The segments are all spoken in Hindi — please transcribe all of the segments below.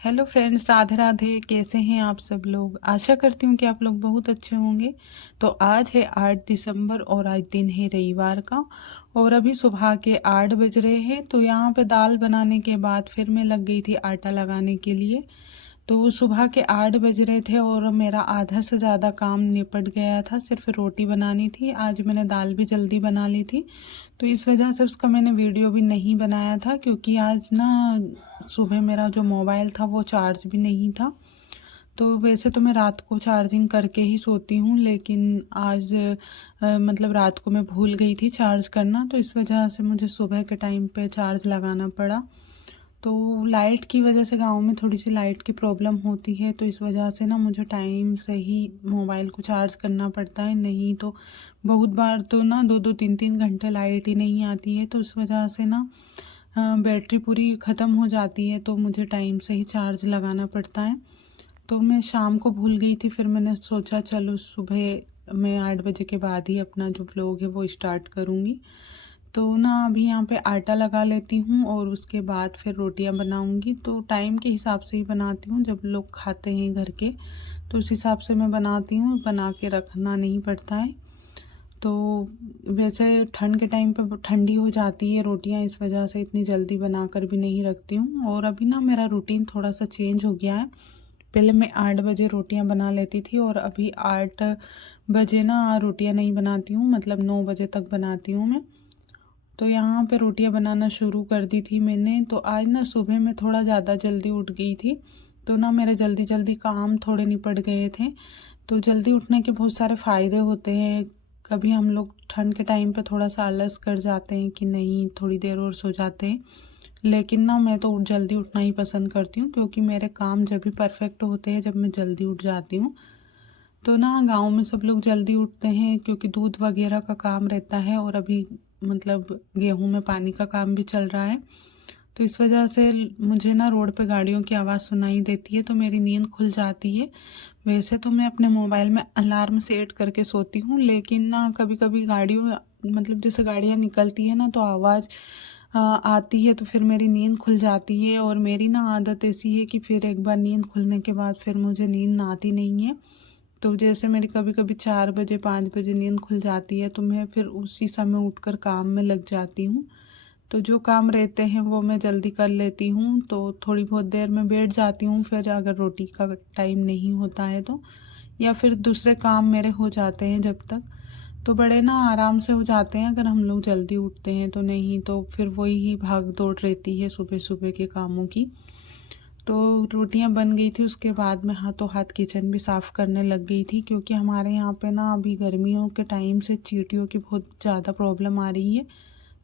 Hello friends, Radhe Radhe. कैसे हैं आप सब लोग? आशा करती हूँ कि आप लोग बहुत अच्छे होंगे। तो आज है 8 दिसंबर और आज दिन है रविवार का। और अभी सुबह के 8 बज रहे हैं। तो यहाँ पे दाल बनाने के बाद फिर मैं लग गई थी आटा लगाने के लिए। तो सुबह के 8 बज रहे थे और मेरा आधा से ज़्यादा काम निपट गया था। सिर्फ रोटी बनानी थी। आज मैंने दाल भी जल्दी बना ली थी, तो इस वजह से उसका मैंने वीडियो भी नहीं बनाया था, क्योंकि आज ना सुबह मेरा जो मोबाइल था वो चार्ज भी नहीं था। तो वैसे तो मैं रात को चार्जिंग करके ही सोती हूँ, लेकिन आज मतलब रात को मैं भूल गई थी चार्ज करना, तो इस वजह से मुझे सुबह के टाइम पे चार्ज लगाना पड़ा। तो लाइट की वजह से गांव में थोड़ी सी लाइट की प्रॉब्लम होती है, तो इस वजह से ना मुझे टाइम से ही मोबाइल को चार्ज करना पड़ता है। नहीं तो बहुत बार तो ना 2-2 3-3 घंटे लाइट ही नहीं आती है, तो इस वजह से ना बैटरी पूरी ख़त्म हो जाती है, तो मुझे टाइम से ही चार्ज लगाना पड़ता है। तो मैं शाम को भूल गई थी, फिर मैंने सोचा चलो सुबह मैं 8 बजे के बाद ही अपना जो व्लॉग है वो स्टार्ट करूँगी। तो ना अभी यहाँ पे आटा लगा लेती हूँ और उसके बाद फिर रोटियाँ बनाऊँगी। तो टाइम के हिसाब से ही बनाती हूँ, जब लोग खाते हैं घर के तो उस हिसाब से मैं बनाती हूँ, बना के रखना नहीं पड़ता है। तो वैसे ठंड के टाइम पे ठंडी हो जाती है रोटियाँ, इस वजह से इतनी जल्दी बना कर भी नहीं रखती हूँ। और अभी ना मेरा रूटीन थोड़ा सा चेंज हो गया है। पहले मैं 8 बजे रोटियाँ बना लेती थी और अभी 8 बजे ना रोटियाँ नहीं बनाती हूँ, मतलब 9 बजे तक बनाती हूँ मैं। तो यहाँ पे रोटियाँ बनाना शुरू कर दी थी मैंने। तो आज ना सुबह में थोड़ा ज़्यादा जल्दी उठ गई थी, तो ना मेरे जल्दी जल्दी काम थोड़े निपट गए थे। तो जल्दी उठने के बहुत सारे फ़ायदे होते हैं। कभी हम लोग ठंड के टाइम पे थोड़ा सा आलस कर जाते हैं कि नहीं थोड़ी देर और सो जाते हैं, लेकिन ना मैं तो जल्दी उठना ही पसंद करती हूँ, क्योंकि मेरे काम जब भी परफेक्ट होते हैं जब मैं जल्दी उठ जाती हूँ। तो ना गांव में सब लोग जल्दी उठते हैं क्योंकि दूध वगैरह का काम रहता है, और अभी मतलब गेहूं में पानी का काम भी चल रहा है। तो इस वजह से मुझे ना रोड पे गाड़ियों की आवाज़ सुनाई देती है, तो मेरी नींद खुल जाती है। वैसे तो मैं अपने मोबाइल में अलार्म सेट करके सोती हूँ, लेकिन ना कभी कभी गाड़ियों मतलब जैसे गाड़ियाँ निकलती है ना तो आवाज़ आती है, तो फिर मेरी नींद खुल जाती है। और मेरी ना आदत ऐसी है कि फिर एक बार नींद खुलने के बाद फिर मुझे नींद आती नहीं है। तो जैसे मेरी कभी कभी 4 बजे 5 बजे नींद खुल जाती है, तो मैं फिर उसी समय उठकर काम में लग जाती हूँ। तो जो काम रहते हैं वो मैं जल्दी कर लेती हूँ, तो थोड़ी बहुत देर में बैठ जाती हूँ। फिर अगर रोटी का टाइम नहीं होता है तो, या फिर दूसरे काम मेरे हो जाते हैं जब तक, तो बड़े ना आराम से हो जाते हैं अगर हम लोग जल्दी उठते हैं। तो नहीं तो फिर वही ही भाग दौड़ रहती है सुबह सुबह के कामों की। तो रोटियां बन गई थी, उसके बाद मैं हाथों हाथ किचन भी साफ़ करने लग गई थी, क्योंकि हमारे यहाँ पे ना अभी गर्मियों के टाइम से चींटियों की बहुत ज़्यादा प्रॉब्लम आ रही है।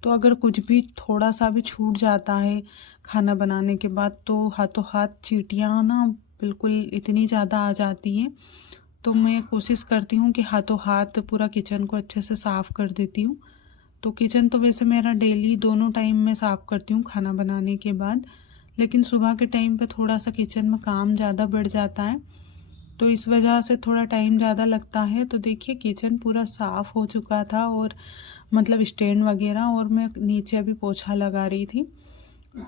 तो अगर कुछ भी थोड़ा सा भी छूट जाता है खाना बनाने के बाद, तो हाथों हाथ चींटियाँ ना बिल्कुल इतनी ज़्यादा आ जाती हैं। तो मैं कोशिश करती हूँ कि हाथों हाथ पूरा किचन को अच्छे से साफ़ कर देती हूँ। तो किचन तो वैसे मेरा डेली दोनों टाइम में साफ़ करती हूँ खाना बनाने के बाद, लेकिन सुबह के टाइम पे थोड़ा सा किचन में काम ज़्यादा बढ़ जाता है, तो इस वजह से थोड़ा टाइम ज़्यादा लगता है। तो देखिए किचन पूरा साफ़ हो चुका था, और मतलब स्टैंड वगैरह, और मैं नीचे अभी पोछा लगा रही थी।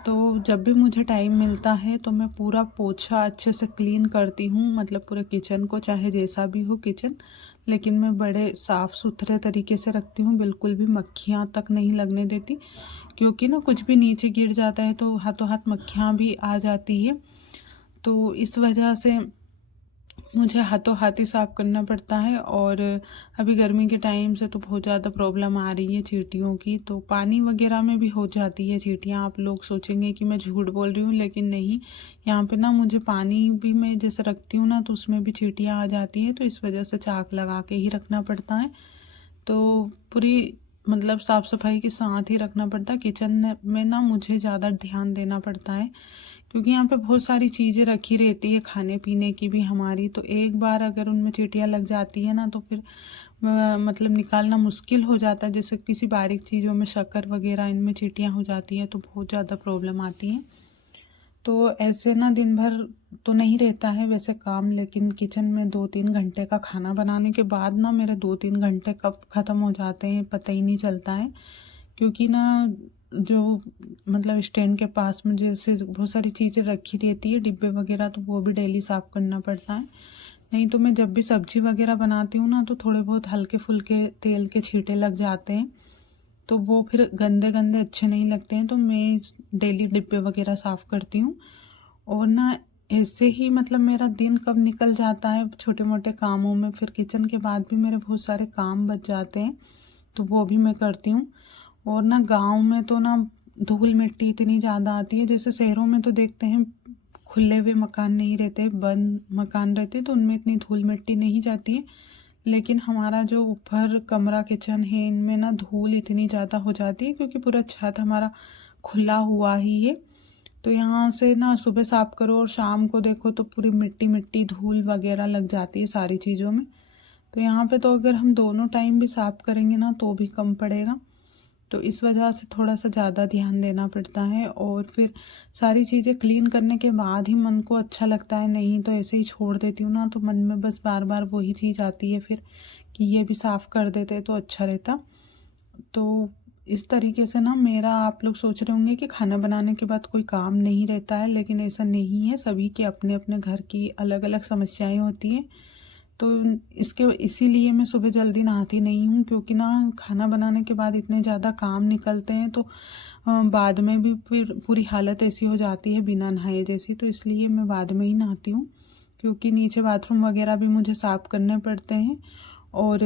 तो जब भी मुझे टाइम मिलता है तो मैं पूरा पोछा अच्छे से क्लीन करती हूँ, मतलब पूरे किचन को, चाहे जैसा भी हो किचन, लेकिन मैं बड़े साफ़ सुथरे तरीके से रखती हूँ, बिल्कुल भी मक्खियाँ तक नहीं लगने देती। क्योंकि ना कुछ भी नीचे गिर जाता है तो हाथों हाथ मक्खियाँ भी आ जाती है। तो इस वजह से मुझे हाथों हाथ ही साफ़ करना पड़ता है। और अभी गर्मी के टाइम से तो बहुत ज़्यादा प्रॉब्लम आ रही है चींटियों की, तो पानी वगैरह में भी हो जाती है चींटियाँ। आप लोग सोचेंगे कि मैं झूठ बोल रही हूँ, लेकिन नहीं, यहाँ पे ना मुझे पानी भी मैं जैसे रखती हूँ ना तो उसमें भी चींटियाँ आ जाती हैं, तो इस वजह से चाक लगा के ही रखना पड़ता है। तो पूरी मतलब साफ़ सफाई के साथ ही रखना पड़ता है किचन में ना, मुझे ज़्यादा ध्यान देना पड़ता है, क्योंकि यहाँ पे बहुत सारी चीज़ें रखी रहती है खाने पीने की भी हमारी। तो एक बार अगर उनमें चींटियाँ लग जाती है ना तो फिर मतलब निकालना मुश्किल हो जाता है। जैसे किसी बारीक चीज़ों में शक्कर वगैरह इनमें चींटियाँ हो जाती हैं तो बहुत ज़्यादा प्रॉब्लम आती हैं। तो ऐसे ना दिन भर तो नहीं रहता है वैसे काम, लेकिन किचन में 2-3 घंटे का खाना बनाने के बाद ना मेरे 2-3 घंटे कब ख़त्म हो जाते हैं पता ही नहीं चलता है। क्योंकि ना जो मतलब स्टैंड के पास में जैसे बहुत सारी चीज़ें रखी रहती है, डिब्बे वगैरह, तो वो भी डेली साफ़ करना पड़ता है। नहीं तो मैं जब भी सब्जी वगैरह बनाती हूँ ना, तो थोड़े बहुत हल्के फुल्के तेल के छींटे लग जाते हैं, तो वो फिर गंदे गंदे अच्छे नहीं लगते हैं। तो मैं डेली डिब्बे वगैरह साफ़ करती हूँ। और ना ऐसे ही मतलब मेरा दिन कब निकल जाता है छोटे मोटे कामों में, फिर किचन के बाद भी मेरे बहुत सारे काम बच जाते हैं, तो वो भी मैं करती हूँ। और ना गांव में तो ना धूल मिट्टी इतनी ज़्यादा आती है, जैसे शहरों में तो देखते हैं खुले हुए मकान नहीं रहते, बंद मकान रहते, तो उनमें इतनी धूल मिट्टी नहीं जाती है। लेकिन हमारा जो ऊपर कमरा किचन है, इनमें ना धूल इतनी ज़्यादा हो जाती है, क्योंकि पूरा छत हमारा खुला हुआ ही है। तो यहाँ से ना सुबह साफ करो और शाम को देखो तो पूरी मिट्टी मिट्टी धूल वगैरह लग जाती है सारी चीज़ों में। तो यहाँ पे तो अगर हम दोनों टाइम भी साफ करेंगे ना तो भी कम पड़ेगा। तो इस वजह से थोड़ा सा ज़्यादा ध्यान देना पड़ता है। और फिर सारी चीज़ें क्लीन करने के बाद ही मन को अच्छा लगता है, नहीं तो ऐसे ही छोड़ देती हूँ ना, तो मन में बस बार बार वही चीज़ आती है फिर कि ये भी साफ़ कर देते तो अच्छा रहता। तो इस तरीके से ना मेरा, आप लोग सोच रहे होंगे कि खाना बनाने के बाद कोई काम नहीं रहता है, लेकिन ऐसा नहीं है। सभी के अपने अपने घर की अलग अलग समस्याएं होती हैं। तो इसके इसीलिए मैं सुबह जल्दी नहाती नहीं हूँ, क्योंकि ना खाना बनाने के बाद इतने ज़्यादा काम निकलते हैं, तो बाद में भी फिर पूरी हालत ऐसी हो जाती है बिना नहाए जैसी। तो इसलिए मैं बाद में ही नहाती हूँ, क्योंकि नीचे बाथरूम वगैरह भी मुझे साफ़ करने पड़ते हैं और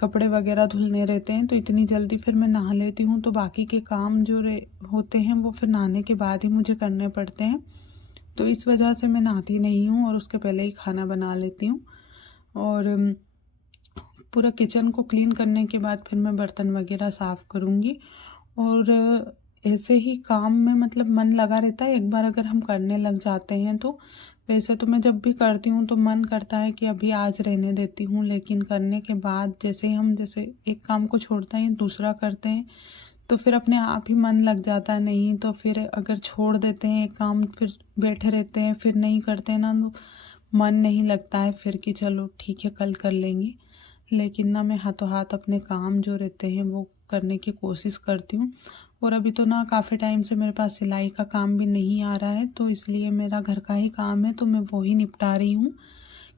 कपड़े वगैरह धुलने रहते हैं। तो इतनी जल्दी फिर मैं नहा लेती हूँ, तो बाकी के काम जो होते हैं वो फिर नहाने के बाद ही मुझे करने पड़ते हैं। तो इस वजह से मैं नहाती नहीं हूँ और उसके पहले ही खाना बना लेती हूँ। और पूरा किचन को क्लीन करने के बाद फिर मैं बर्तन वगैरह साफ़ करूँगी। और ऐसे ही काम में मतलब मन लगा रहता है, एक बार अगर हम करने लग जाते हैं तो। वैसे तो मैं जब भी करती हूँ तो मन करता है कि अभी आज रहने देती हूँ, लेकिन करने के बाद जैसे हम जैसे एक काम को छोड़ते हैं दूसरा करते हैं, तो फिर अपने आप ही मन लग जाता है। नहीं तो फिर अगर छोड़ देते हैं एक काम, फिर बैठे रहते हैं, फिर नहीं करते हैं ना, तो मन नहीं लगता है फिर कि चलो ठीक है कल कर लेंगे। लेकिन ना मैं हाथों हाथ अपने काम जो रहते हैं वो करने की कोशिश करती हूँ। और अभी तो ना काफ़ी टाइम से मेरे पास सिलाई का काम भी नहीं आ रहा है, तो इसलिए मेरा घर का ही काम है, तो मैं वो ही निपटा रही हूँ।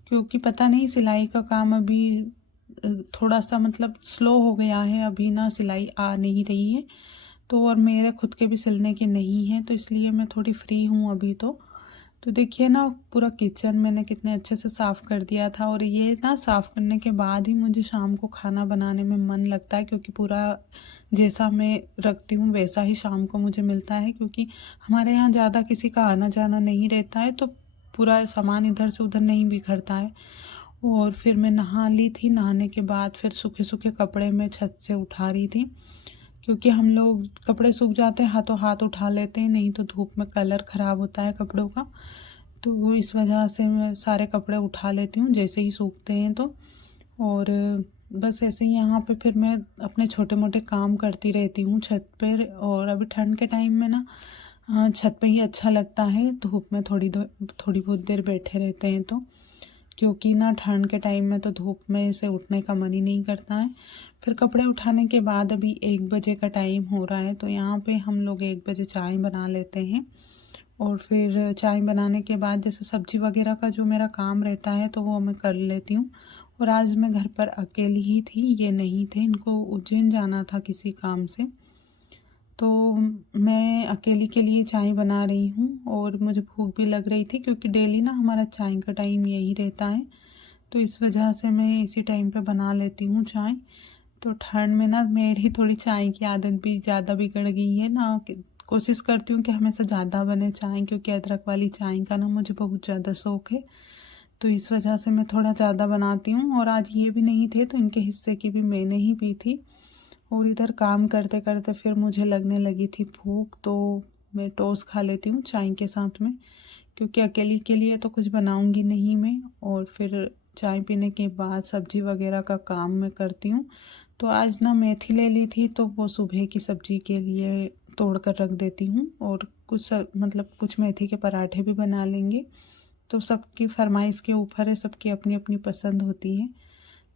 क्योंकि पता नहीं सिलाई का काम अभी थोड़ा सा मतलब स्लो हो गया है, अभी ना सिलाई आ नहीं रही है। तो और मेरे खुद के भी सिलने के नहीं हैं, तो इसलिए मैं थोड़ी फ्री हूँ अभी तो देखिए ना पूरा किचन मैंने कितने अच्छे से साफ़ कर दिया था। और ये ना साफ़ करने के बाद ही मुझे शाम को खाना बनाने में मन लगता है, क्योंकि पूरा जैसा मैं रखती हूँ वैसा ही शाम को मुझे मिलता है। क्योंकि हमारे यहाँ ज़्यादा किसी का आना जाना नहीं रहता है, तो पूरा सामान इधर से उधर नहीं बिखरता है। और फिर मैं नहा ली थी, नहाने के बाद फिर सूखे सूखे कपड़े मैं छत से उठा रही थी, क्योंकि हम लोग कपड़े सूख जाते हैं हाथों हाथ उठा लेते हैं, नहीं तो धूप में कलर ख़राब होता है कपड़ों का। तो वो इस वजह से मैं सारे कपड़े उठा लेती हूँ जैसे ही सूखते हैं तो। और बस ऐसे ही यहाँ पे फिर मैं अपने छोटे मोटे काम करती रहती हूँ छत पर। और अभी ठंड के टाइम में ना छत पे ही अच्छा लगता है, धूप में थोड़ी बहुत देर बैठे रहते हैं तो। क्योंकि ना ठंड के टाइम में तो धूप में से उठने का मन ही नहीं करता है। फिर कपड़े उठाने के बाद अभी 1 बजे का टाइम हो रहा है, तो यहाँ पे हम लोग 1 बजे चाय बना लेते हैं। और फिर चाय बनाने के बाद जैसे सब्जी वगैरह का जो मेरा काम रहता है तो वो मैं कर लेती हूँ। और आज मैं घर पर अकेली ही थी, ये नहीं थे, इनको उज्जैन जाना था किसी काम से। तो मैं अकेली के लिए चाय बना रही हूँ और मुझे भूख भी लग रही थी, क्योंकि डेली ना हमारा चाय का टाइम यही रहता है। तो इस वजह से मैं इसी टाइम पे बना लेती हूँ चाय। तो ठंड में ना मेरी थोड़ी चाय की आदत भी ज़्यादा बिगड़ गई है ना, कोशिश करती हूँ कि हमेशा ज़्यादा बने चाय, क्योंकि अदरक वाली चाय का ना मुझे बहुत ज़्यादा शौक़ है। तो इस वजह से मैं थोड़ा ज़्यादा बनाती हूँ। और आज ये भी नहीं थे तो इनके हिस्से की भी मैंने ही पी थी। और इधर काम करते करते फिर मुझे लगने लगी थी भूख, तो मैं टोस्ट खा लेती हूँ चाय के साथ में, क्योंकि अकेली के लिए तो कुछ बनाऊँगी नहीं मैं। और फिर चाय पीने के बाद सब्जी वगैरह का काम मैं करती हूँ। तो आज ना मेथी ले ली थी, तो वो सुबह की सब्जी के लिए तोड़ कर रख देती हूँ। और मतलब कुछ मेथी के पराठे भी बना लेंगे। तो सबकी फरमाइश के ऊपर है, सबकी अपनी अपनी पसंद होती है।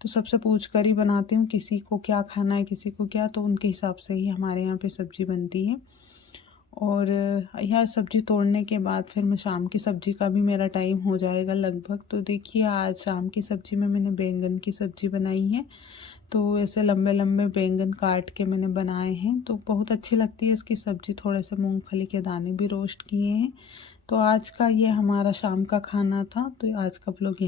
तो सबसे पूछ कर ही बनाती हूँ, किसी को क्या खाना है किसी को क्या, तो उनके हिसाब से ही हमारे यहाँ पे सब्ज़ी बनती है। और यह सब्ज़ी तोड़ने के बाद फिर मैं शाम की सब्ज़ी का भी मेरा टाइम हो जाएगा लगभग। तो देखिए आज शाम की सब्ज़ी में मैंने बैंगन की सब्ज़ी बनाई है। तो ऐसे लंबे लंबे बैंगन काट के मैंने बनाए हैं, तो बहुत अच्छी लगती है इसकी सब्ज़ी। थोड़े से मूंगफली के दाने भी रोस्ट किए हैं। तो आज का ये हमारा शाम का खाना था। तो आज का व्लॉग